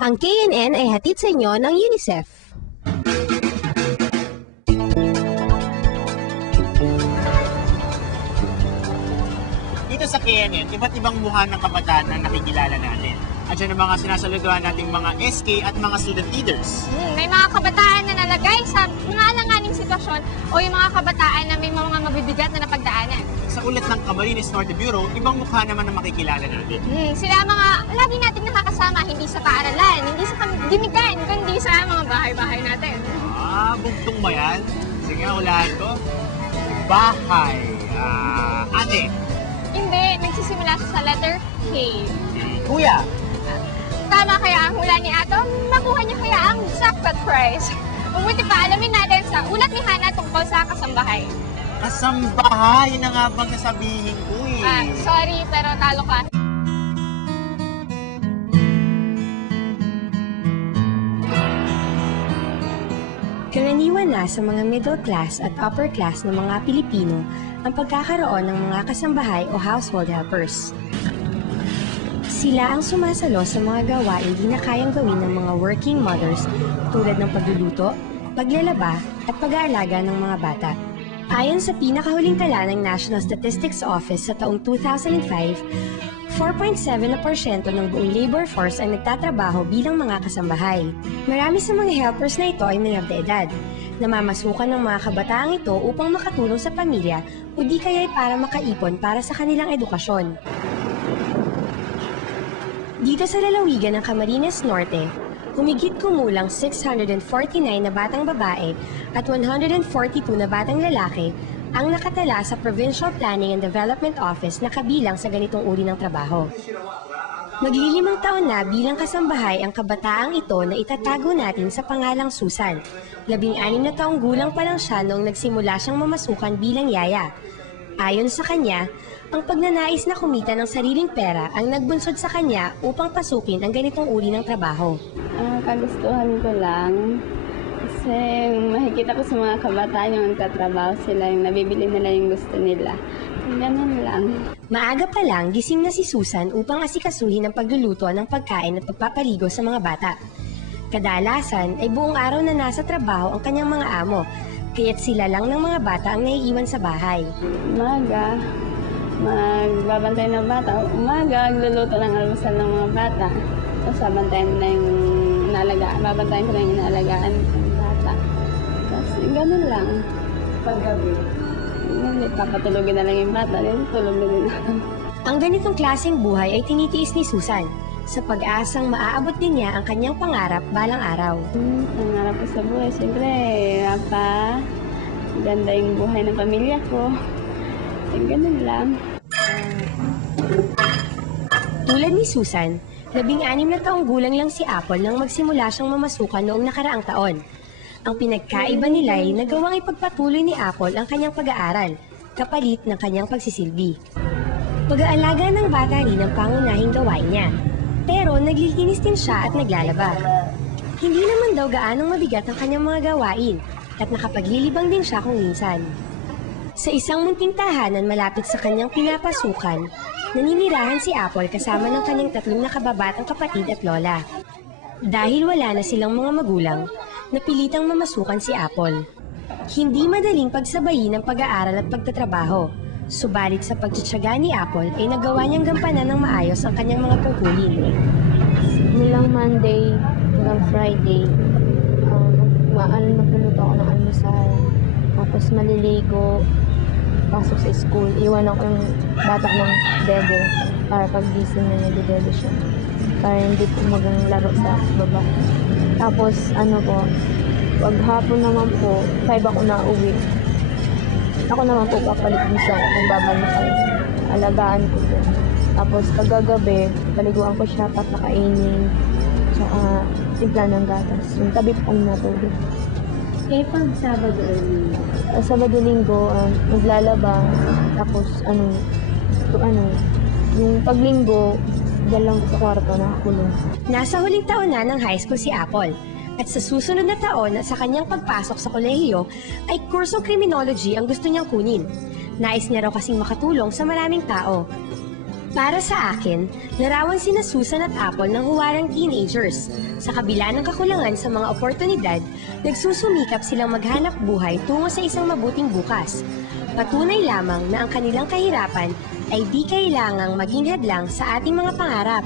Ang KNN ay hatid sa inyo ng UNICEF. Dito sa KNN, iba't ibang mukha ng kabataan na nakikilala natin. At yan ang mga sinasaluduhan nating mga SK at mga student leaders. May mga kabataan na nalagay sa mga alanganing sitwasyon o yung mga kabataan na may mga mabibigat na napagdaanan. Sa ulat ng Camarines Norte Bureau, ibang mukha naman ang makikilala natin. Sila mga lagi nating nakakasama, hindi sa paaralan, hindi sa gimikan, kundi sa mga bahay-bahay natin. Bugtong ba yan? Sige, ulaan ko. Bahay. Ate. Hindi, nagsisimula siya sa letter K. Kuya. Tama kaya ang hula ni Ato? Makuha niya kaya ang jackpot prize. Mabuti pa, alamin natin sa ulat ni Hana tungkol sa kasambahay. Kasambahay na nga bang nasabihin ko eh. Sorry, pero talo ka. Karaniwan na sa mga middle class at upper class ng mga Pilipino ang pagkakaroon ng mga kasambahay o household helpers. Sila ang sumasalo sa mga gawain di na kayang gawin ng mga working mothers tulad ng pagluluto, paglalaba at pag-aalaga ng mga bata. Ayon sa pinakahuling tala ng National Statistics Office sa taong 2005, 4.7% ng buong labor force ang nagtatrabaho bilang mga kasambahay. Marami sa mga helpers na ito ay minor de edad, namamasukan ng mga kabataang ito upang makatulong sa pamilya o di kaya'y para makaipon para sa kanilang edukasyon. Dito sa lalawigan ng Camarines Norte, humigit kumulang 649 na batang babae at 142 na batang lalaki ang nakatala sa Provincial Planning and Development Office na kabilang sa ganitong uri ng trabaho. Maglilimang taon na bilang kasambahay ang kabataang ito na itatago natin sa pangalang Susan. 16 na taong gulang pa lang siya noong nagsimula siyang mamasukan bilang yaya. Ayon sa kanya, ang pagnanais na kumita ng sariling pera ang nagbunsod sa kanya upang pasukin ang ganitong uri ng trabaho. Kagustuhan ko lang kasi makikita ko sa mga kabataan yung nagtatrabaho sila, yung nabibili nila yung gusto nila. Ganun lang. Maaga pa lang, gising na si Susan upang asikasuhin ang pagluluto ng pagkain at pagpapaligo sa mga bata. Kadalasan ay buong araw na nasa trabaho ang kanyang mga amo, kaya't sila lang ng mga bata ang naiiwan sa bahay. Umaga, magbabantay ng bata. Umaga, magluluto ng almusal ng mga bata. Tapos babantayan na yung babantayan ko na yung inaalagaan ng bata. Tapos ganun lang. Paggabi. Papatulogin na lang yung bata. Tulog na din ako. Ang ganitong klaseng buhay ay tinitiis ni Susan sa pag-asang maaabot din niya ang kanyang pangarap balang araw. Pangarap ko sa buhay, siyempre, ganda yung buhay ng pamilya ko. Ganun lang. Tulad ni Susan, 16 na taong gulang lang si Apple nang magsimula siyang mamasukan noong nakaraang taon. Ang pinagkaiba nila ay nagawang ipagpatuloy ni Apple ang kanyang pag-aaral, kapalit ng kanyang pagsisilbi. Pag-aalaga ng bata rin ang pangunahing gawain niya, pero naglilinis din siya at naglalaba. Hindi naman daw gaanong mabigat ang kanyang mga gawain at nakapaglilibang din siya kung minsan. Sa isang munting tahanan malapit sa kanyang pinapasukan, naninirahan si Apple kasama ng kanyang 3 nakababatang kapatid at lola. Dahil wala na silang mga magulang, napilitang mamasukan si Apple. Hindi madaling pagsabayin ang pag-aaral at pagtatrabaho, subalit sa pagtsatsaga ni Apple ay nagawa niyang gampanan ng maayos ang kanyang mga tungkulin. Nilang Monday hanggang Friday, magluluto ako ng almusal. Tapos maliligo, pasok sa school. Iwan ako yung bata ng dede para pag-gising na nagdedede siya. Para hindi po maglaro sa baba. Tapos pag hapon naman po, 5 ako na uwi. Ako naman po papalit bisa kung babalik ako. Alagaan ko po. Tapos kagagabi, paliguan ko siya, papakainin, tsaka timpla ng gatas. Yung tabi po kong natulog. Eh, pag Sabado-linggo, maglalaba. Tapos, yung paglinggo, dyan lang sa kwarto na kulong. Nasa huling taon na ng high school si Apple. At sa susunod na taon sa kanyang pagpasok sa kolehiyo ay kursong criminology ang gusto niyang kunin. Nais niya raw kasing makatulong sa maraming tao. Para sa akin, larawan sina Susan at Apple ng huwarang teenagers. Sa kabila ng kakulangan sa mga oportunidad, nagsusumikap silang maghanap buhay tungo sa isang mabuting bukas. Patunay lamang na ang kanilang kahirapan ay di kailangang maging hadlang sa ating mga pangarap.